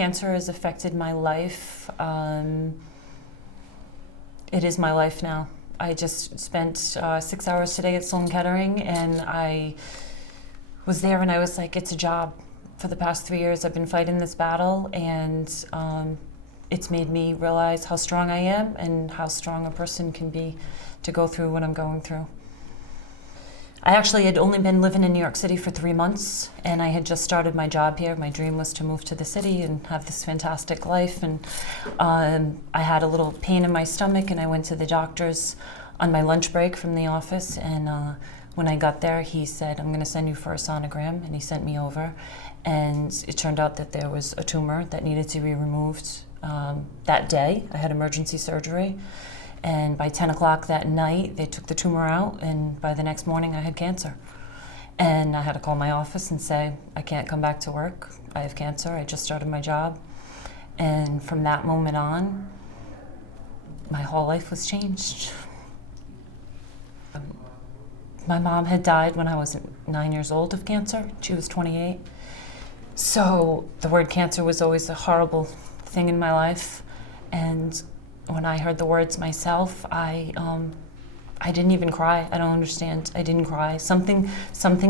cancer has affected my life. It is my life now. I just spent 6 hours today at Sloan Kettering, and I was there and I was like, it's a job. For the past 3 years, I've been fighting this battle, and it's made me realize how strong I am and how strong a person can be to go through what I'm going through. I actually had only been living in New York City for 3 months, and I had just started my job here. My dream was to move to the city and have this fantastic life, and I had a little pain in my stomach, and I went to the doctor's on my lunch break from the office, and when I got there, he said, I'm going to send you for a sonogram, and he sent me over, and it turned out that there was a tumor that needed to be removed that day. I had emergency surgery. And by 10 o'clock that night, they took the tumor out, and by the next morning, I had cancer. And I had to call my office and say, I can't come back to work. I have cancer. I just started my job. And from that moment on, my whole life was changed. My mom had died when I was 9 years old of cancer. She was 28. So the word cancer was always a horrible thing in my life. And when I heard the words myself, I didn't even cry. I don't understand. I didn't cry. Something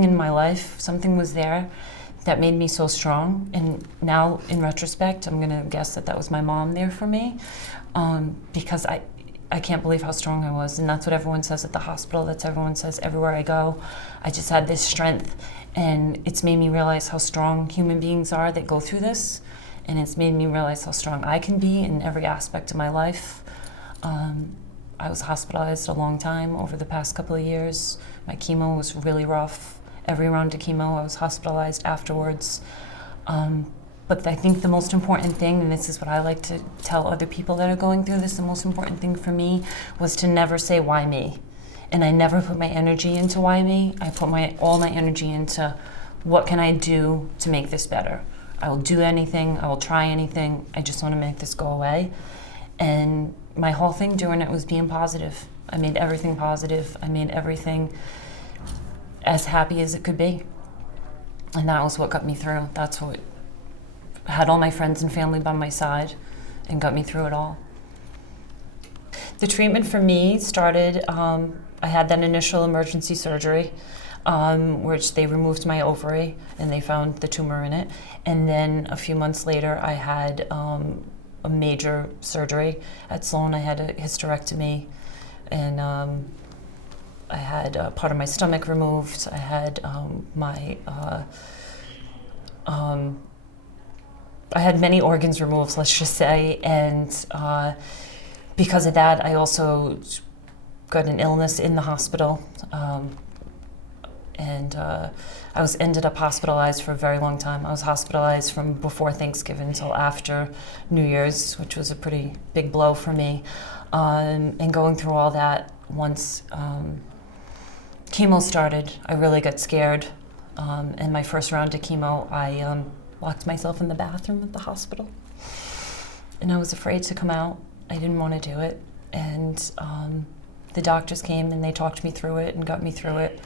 in my life, something was there that made me so strong. And now, in retrospect, I'm gonna guess that was my mom there for me, because I can't believe how strong I was. And that's what everyone says at the hospital. That's what everyone says everywhere I go. I just had this strength, and it's made me realize how strong human beings are that go through this. And it's made me realize how strong I can be in every aspect of my life. I was hospitalized a long time over the past couple of years. My chemo was really rough. Every round of chemo, I was hospitalized afterwards. But I think the most important thing, and this is what I like to tell other people that are going through this, the most important thing for me was to never say, why me? And I never put my energy into why me. I put all my energy into what can I do to make this better? I will do anything, I will try anything, I just want to make this go away. And my whole thing during it was being positive. I made everything positive. I made everything as happy as it could be. And that was what got me through. That's what had all my friends and family by my side and got me through it all. The treatment for me started, I had that initial emergency surgery, which they removed my ovary and they found the tumor in it. And then a few months later, I had a major surgery at Sloan. I had a hysterectomy, and I had part of my stomach removed. I had I had many organs removed, let's just say, and because of that, I also got an illness in the hospital. And I ended up hospitalized for a very long time. I was hospitalized from before Thanksgiving until after New Year's, which was a pretty big blow for me. And going through all that, once chemo started, I really got scared. And my first round of chemo, I locked myself in the bathroom at the hospital. And I was afraid to come out. I didn't want to do it. And the doctors came and they talked me through it and got me through it.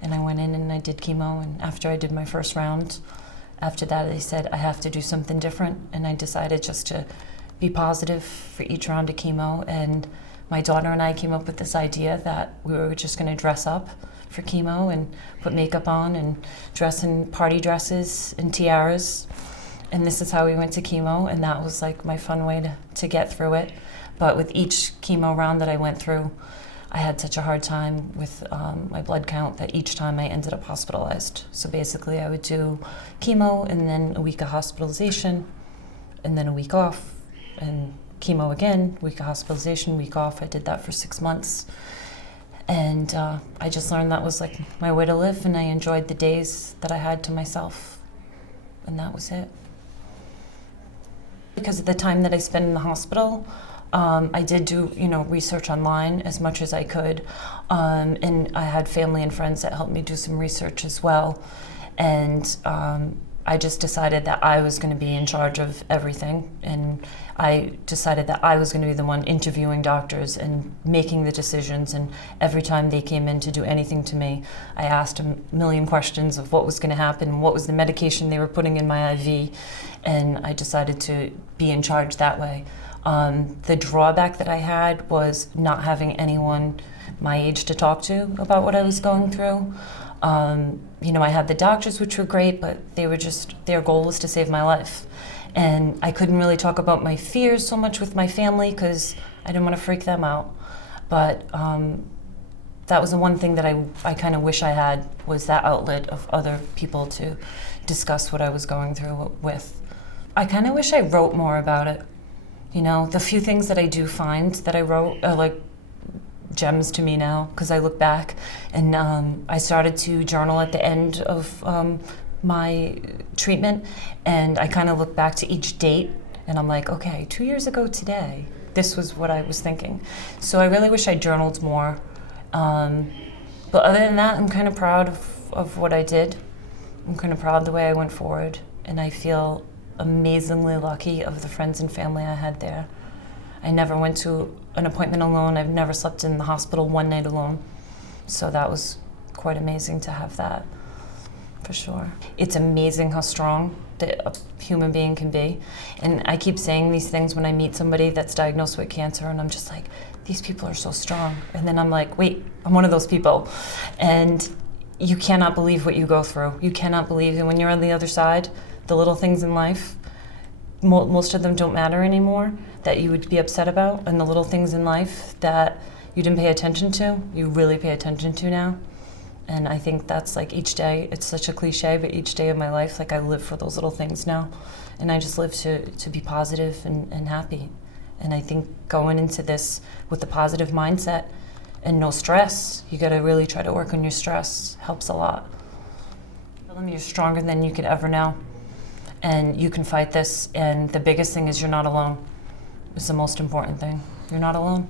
And I went in and I did chemo, and after I did my first round, after that they said I have to do something different, and I decided just to be positive for each round of chemo. And my daughter and I came up with this idea that we were just going to dress up for chemo and put makeup on and dress in party dresses and tiaras, and this is how we went to chemo, and that was like my fun way to get through it. But with each chemo round that I went through, I had such a hard time with my blood count that each time I ended up hospitalized. So basically I would do chemo and then a week of hospitalization and then a week off, and chemo again, week of hospitalization, week off. I did that for 6 months. And I just learned that was like my way to live, and I enjoyed the days that I had to myself, and that was it. Because of the time that I spent in the hospital, I did do, research online as much as I could, and I had family and friends that helped me do some research as well. And I just decided that I was going to be in charge of everything, and I decided that I was going to be the one interviewing doctors and making the decisions, and every time they came in to do anything to me, I asked a million questions of what was going to happen, what was the medication they were putting in my IV, and I decided to be in charge that way. The drawback that I had was not having anyone my age to talk to about what I was going through. I had the doctors, which were great, but they were just, their goal was to save my life. And I couldn't really talk about my fears so much with my family because I didn't want to freak them out. But that was the one thing that I kind of wish I had, was that outlet of other people to discuss what I was going through with. I kind of wish I wrote more about it. The few things that I do find that I wrote are like gems to me now, because I look back, and I started to journal at the end of my treatment, and I kind of look back to each date, and I'm like, okay, 2 years ago today, this was what I was thinking. So I really wish I journaled more. But other than that, I'm kind of proud of what I did. I'm kind of proud of the way I went forward, and I feel amazingly lucky of the friends and family I had there. I never went to an appointment alone. I've never slept in the hospital one night alone. So that was quite amazing to have that, for sure. It's amazing how strong a human being can be. And I keep saying these things when I meet somebody that's diagnosed with cancer, and I'm just like, these people are so strong. And then I'm like, wait, I'm one of those people. And you cannot believe what you go through. You cannot believe that when you're on the other side, the little things in life, most of them don't matter anymore, that you would be upset about, and the little things in life that you didn't pay attention to, you really pay attention to now. And I think that's like each day, it's such a cliche, but each day of my life, like I live for those little things now. And I just live to be positive and happy. And I think going into this with a positive mindset and no stress, you gotta really try to work on your stress, helps a lot. You're stronger than you could ever know. And you can fight this, and the biggest thing is you're not alone. It's the most important thing. You're not alone.